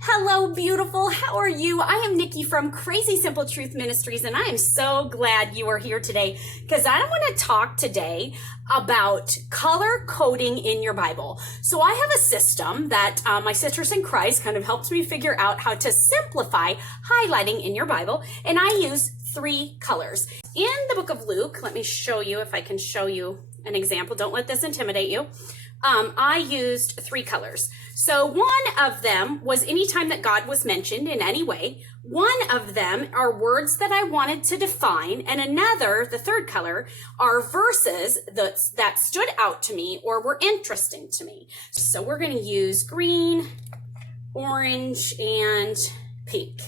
Hello, beautiful. How are you? I am Nikki from Crazy Simple Truth Ministries, and I am so glad you are here today because I want to talk today about color coding in your Bible. So I have a system that my sisters in Christ kind of helps me figure out how to simplify highlighting in your Bible, and I use 3 colors. In the book of Luke, let me show you if I can show you an example. Don't let this intimidate you. I used 3 colors. So one of them was anytime that God was mentioned in any way. One of them are words that I wanted to define, and another, the third color, are verses that stood out to me or were interesting to me. So we're going to use green, orange, and pink.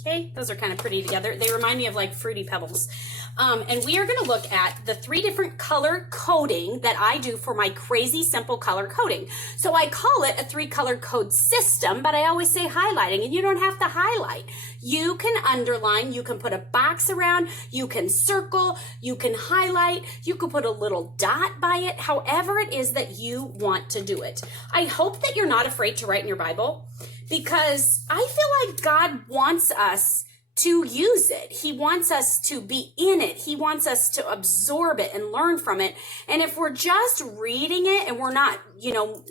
Okay, those are kind of pretty together. They remind me of like Fruity Pebbles. And we are going to look at the 3 different color coding that I do for my crazy simple color coding. So I call it a 3 color code system, but I always say highlighting, and you don't have to highlight. You can underline, you can put a box around, you can circle, you can highlight, you can put a little dot by it, however it is that you want to do it. I hope that you're not afraid to write in your Bible, because I feel like God wants us to use it. He wants us to be in it. He wants us to absorb it and learn from it. And if we're just reading it and we're not,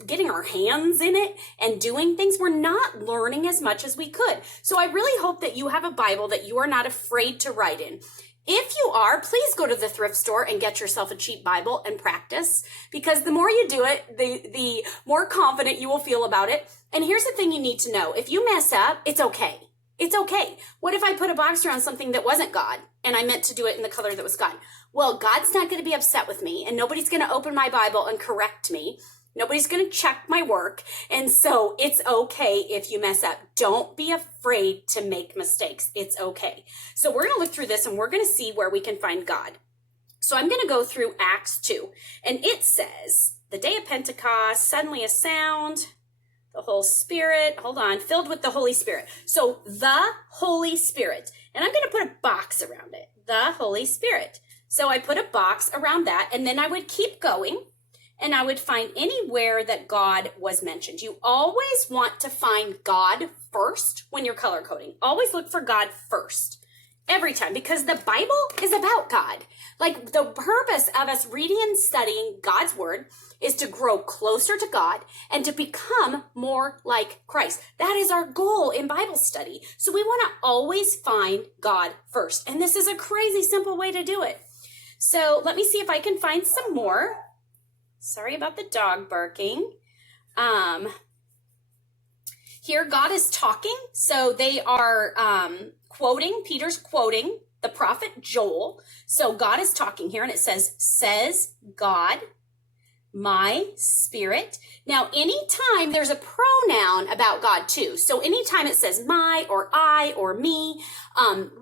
getting our hands in it and doing things, we're not learning as much as we could. So I really hope that you have a Bible that you are not afraid to write in. If you are, please go to the thrift store and get yourself a cheap Bible and practice, because the more you do it, the more confident you will feel about it. And here's the thing you need to know. If you mess up, it's okay. It's okay. What if I put a box around something that wasn't God and I meant to do it in the color that was God? Well, God's not going to be upset with me, and nobody's going to open my Bible and correct me. Nobody's going to check my work. And so it's okay if you mess up. Don't be afraid to make mistakes. It's okay. So we're going to look through this and we're going to see where we can find God. So I'm going to go through Acts 2, and it says, the day of Pentecost, suddenly a sound, the whole Spirit, filled with the Holy Spirit. So the Holy Spirit, and I'm going to put a box around it, the Holy Spirit. So I put a box around that, and then I would keep going, and I would find anywhere that God was mentioned. You always want to find God first when you're color coding. Always look for God first. Every time, because the Bible is about God. Like, the purpose of us reading and studying God's word is to grow closer to God and to become more like Christ. That is our goal in Bible study. So we want to always find God first. And this is a crazy simple way to do it. So let me see if I can find some more. Sorry about the dog barking. Here, God is talking. So they are Peter's quoting the prophet Joel. So God is talking here, and it says God, my Spirit. Now, anytime there's a pronoun about God too, so anytime it says my or I or me,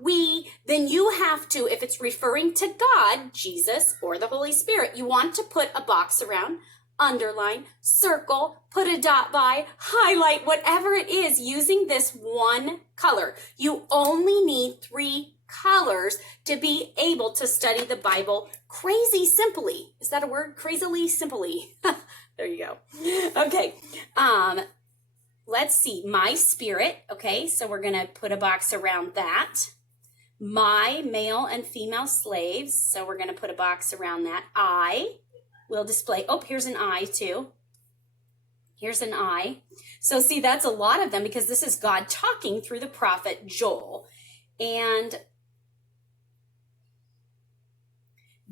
we, then you have to, if it's referring to God, Jesus, or the Holy Spirit, you want to put a box around, underline, circle, put a dot by, highlight, whatever it is, using this one color. You only need 3 colors to be able to study the Bible crazy simply. Is that a word? Crazily simply. There you go. Okay. Let's see. My Spirit. Okay. So we're going to put a box around that. My male and female slaves. So we're going to put a box around that. I will display. Oh, here's an I too. Here's an I. So see, that's a lot of them because this is God talking through the prophet Joel. And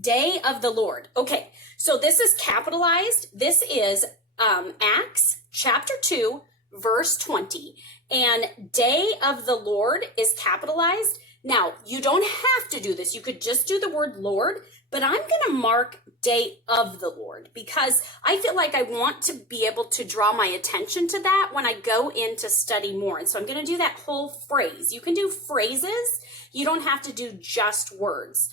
day of the Lord. Okay, so this is capitalized. This is Acts chapter 2, verse 20. And day of the Lord is capitalized. Now, you don't have to do this. You could just do the word Lord, but I'm going to mark day of the Lord because I feel like I want to be able to draw my attention to that when I go in to study more. And so I'm going to do that whole phrase. You can do phrases. You don't have to do just words.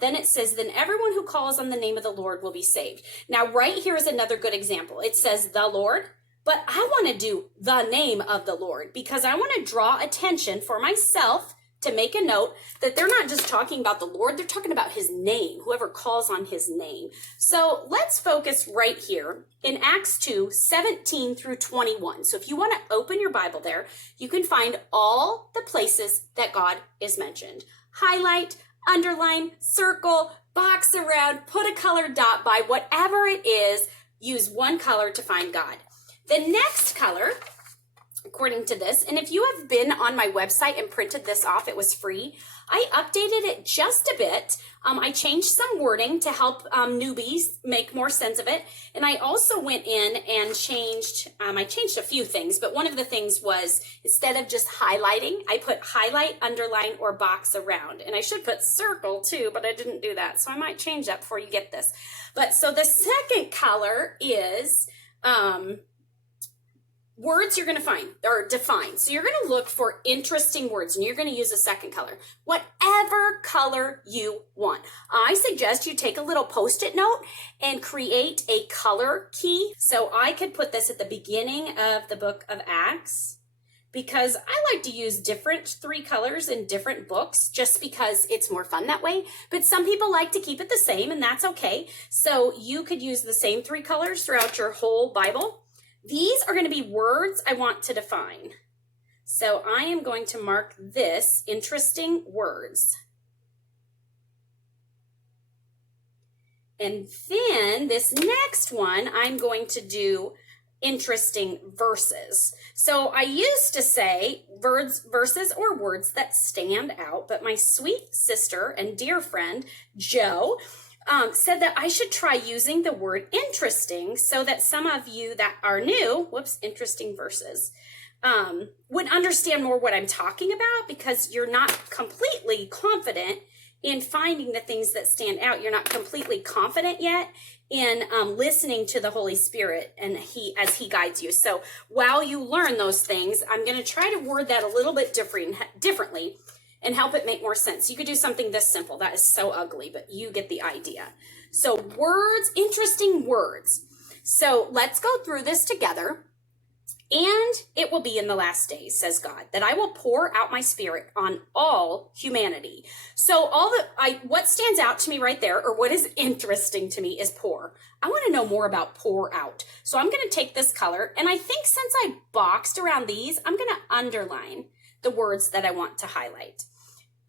Then it says, then everyone who calls on the name of the Lord will be saved. Now, right here is another good example. It says the Lord, but I want to do the name of the Lord because I want to draw attention for myself to make a note that they're not just talking about the Lord, they're talking about his name, whoever calls on his name. So let's focus right here in Acts 2:17 through 21. So if you want to open your Bible there, you can find all the places that God is mentioned. Highlight, underline, circle, box around, put a colored dot by, whatever it is, use one color to find God. The next color, according to this, and if you have been on my website and printed this off, it was free. I updated it just a bit. I changed some wording to help newbies make more sense of it. And I also went in and changed, I changed a few things, but one of the things was instead of just highlighting, I put highlight, underline, or box around. And I should put circle too, but I didn't do that. So I might change that before you get this. But so the second color is, words you're going to find or define. So you're going to look for interesting words and you're going to use a second color, whatever color you want. I suggest you take a little Post-it note and create a color key. So I could put this at the beginning of the book of Acts because I like to use different 3 colors in different books just because it's more fun that way. But some people like to keep it the same and that's okay. So you could use the same 3 colors throughout your whole Bible. These are going to be words I want to define. So I am going to mark this interesting words. And then this next one, I'm going to do interesting verses. So I used to say verses or words that stand out, but my sweet sister and dear friend, Jo, said that I should try using the word interesting so that some of you that are new, interesting verses, would understand more what I'm talking about because you're not completely confident in finding the things that stand out. You're not completely confident yet in listening to the Holy Spirit and as he guides you. So while you learn those things, I'm going to try to word that a little bit differently and help it make more sense. You could do something this simple. That is so ugly, but you get the idea. So words, interesting words. So let's go through this together. And it will be in the last days, says God, that I will pour out my spirit on all humanity. So what stands out to me right there, or what is interesting to me, is pour. I want to know more about pour out. So I'm going to take this color, and I think since I boxed around these, I'm going to underline the words that I want to highlight.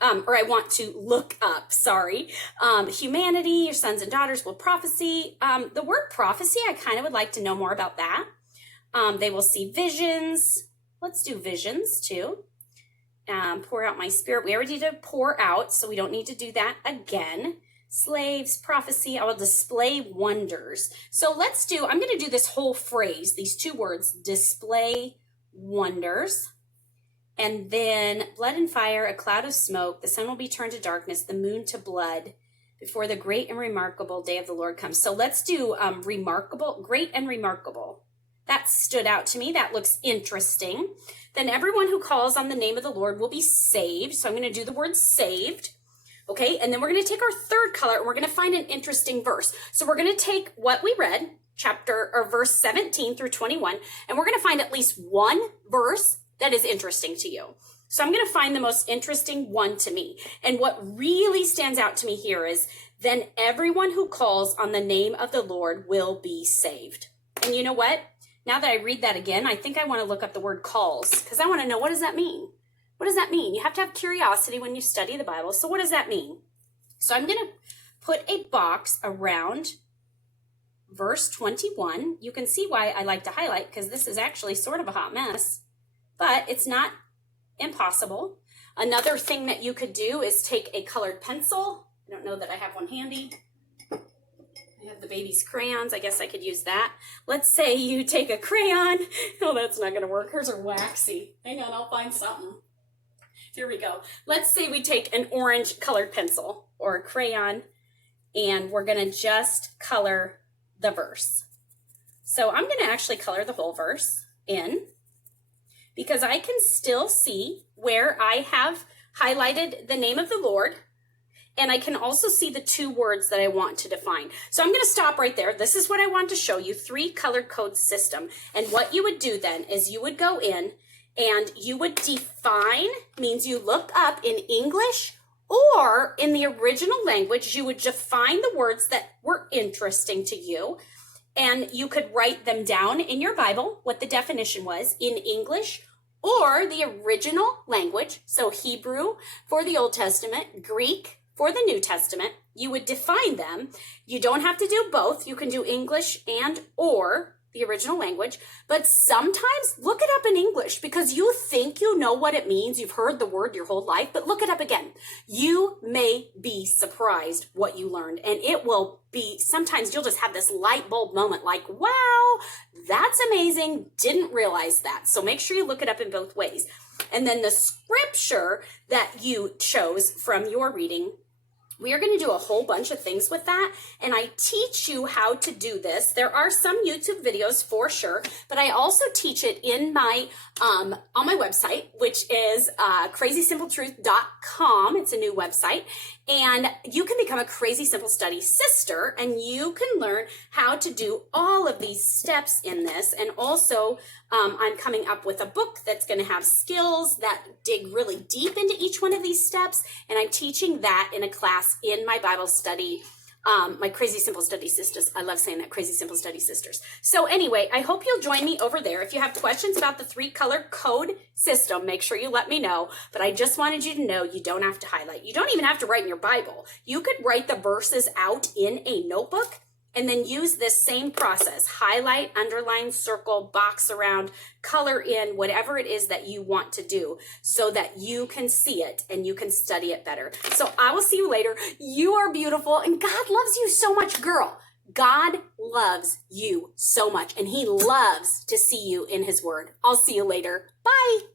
Or I want to look up, humanity, your sons and daughters will prophesy. The word prophecy, I kind of would like to know more about that. They will see visions. Let's do visions too. Pour out my spirit. We already did pour out, so we don't need to do that again. Slaves, prophecy, I will display wonders. So I'm going to do this whole phrase, these 2 words, display wonders. And then blood and fire, a cloud of smoke, the sun will be turned to darkness, the moon to blood, before the great and remarkable day of the Lord comes. So let's do remarkable, great and remarkable. That stood out to me. That looks interesting. Then everyone who calls on the name of the Lord will be saved. So I'm going to do the word saved. Okay, and then we're going to take our third color and we're going to find an interesting verse. So we're going to take what we read, verse 17 through 21, and we're going to find at least one verse that is interesting to you. So I'm going to find the most interesting one to me. And what really stands out to me here is, then everyone who calls on the name of the Lord will be saved. And you know what? Now that I read that again, I think I want to look up the word calls because I want to know, what does that mean? What does that mean? You have to have curiosity when you study the Bible. So what does that mean? So I'm going to put a box around verse 21. You can see why I like to highlight because this is actually sort of a hot mess. But it's not impossible. Another thing that you could do is take a colored pencil. I don't know that I have one handy. I have the baby's crayons. I guess I could use that. Let's say you take a crayon. Oh, that's not going to work. Hers are waxy. Hang on, I'll find something. Here we go. Let's say we take an orange colored pencil or a crayon, and we're going to just color the verse. So I'm going to actually color the whole verse in, because I can still see where I have highlighted the name of the Lord, and I can also see the 2 words that I want to define. So I'm going to stop right there. This is what I want to show you, 3 color code system. And what you would do then is you would go in And you would define, means you look up in English or in the original language, you would define the words that were interesting to you. And you could write them down in your Bible, what the definition was in English or the original language. So Hebrew for the Old Testament, Greek for the New Testament. You would define them. You don't have to do both. You can do English and or the original language, but sometimes look it up in English because you think you know what it means. You've heard the word your whole life, but look it up again. You may be surprised what you learned, and it will be, sometimes you'll just have this light bulb moment like, wow, that's amazing. Didn't realize that. So make sure you look it up in both ways. And then the scripture that you chose from your reading, we are going to do a whole bunch of things with that, and I teach you how to do this. There are some YouTube videos for sure, but I also teach it in my on my website, which is CrazySimpleTruth.com. It's a new website, and you can become a Crazy Simple Study sister, and you can learn how to do all of these steps in this. And also, I'm coming up with a book that's going to have skills that dig really deep into each one of these steps, and I'm teaching that in a class in my Bible study, my Crazy Simple Study Sisters. I love saying that, Crazy Simple Study Sisters. So anyway, I hope you'll join me over there. If you have questions about the 3-color code system, make sure you let me know. But I just wanted you to know you don't have to highlight. You don't even have to write in your Bible. You could write the verses out in a notebook and then use this same process. Highlight, underline, circle, box around, color in, whatever it is that you want to do so that you can see it and you can study it better. So I will see you later. You are beautiful and God loves you so much, girl. God loves you so much and he loves to see you in his word. I'll see you later. Bye.